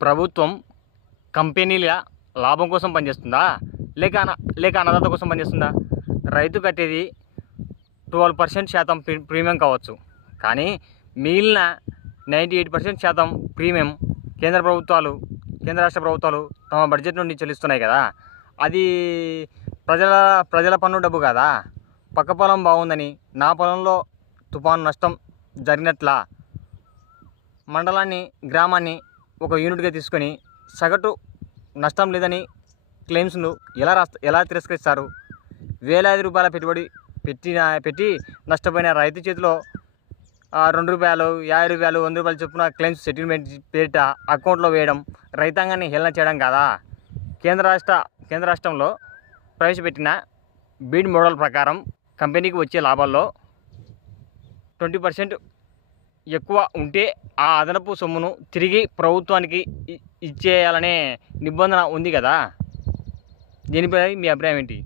ప్రభుత్వం కంపెనీల లాభం కోసం పనిచేస్తుందా, లేక అన్నదాత కోసం పనిచేస్తుందా? రైతు కట్టేది 12% ప్రీమియం కావచ్చు, కానీ మిగిలిన 98% ప్రీమియం కేంద్ర రాష్ట్ర ప్రభుత్వాలు తమ బడ్జెట్ నుండి చెల్లిస్తున్నాయి కదా. అది ప్రజల పన్ను డబ్బు కదా. పక్క పొలం బాగుందని నా పొలంలో తుఫాను నష్టం జరిగినట్లా మండలాన్ని, గ్రామాన్ని ఒక యూనిట్గా తీసుకొని సగటు నష్టం లేదని క్లెయిమ్స్ను ఎలా తిరస్కరిస్తారు? వేలాది రూపాయల పెట్టుబడి పెట్టి నష్టపోయిన రైతు చేతిలో ₹2, ₹50, ₹100 చొప్పున క్లెయిమ్స్ సెటిల్మెంట్ పేరిట అకౌంట్లో వేయడం రైతాంగాన్ని హేళన చేయడం కాదా? కేంద్ర రాష్ట్రంలో ప్రవేశపెట్టిన బీడ్ మోడల్ ప్రకారం కంపెనీకి వచ్చే లాభాల్లో 20% ఎక్కువ ఉంటే ఆ అదనపు సొమ్మును తిరిగి ప్రభుత్వానికి ఇచ్చేయాలనే నిబంధన ఉంది కదా. దీనిపై మీ అభిప్రాయం ఏంటి?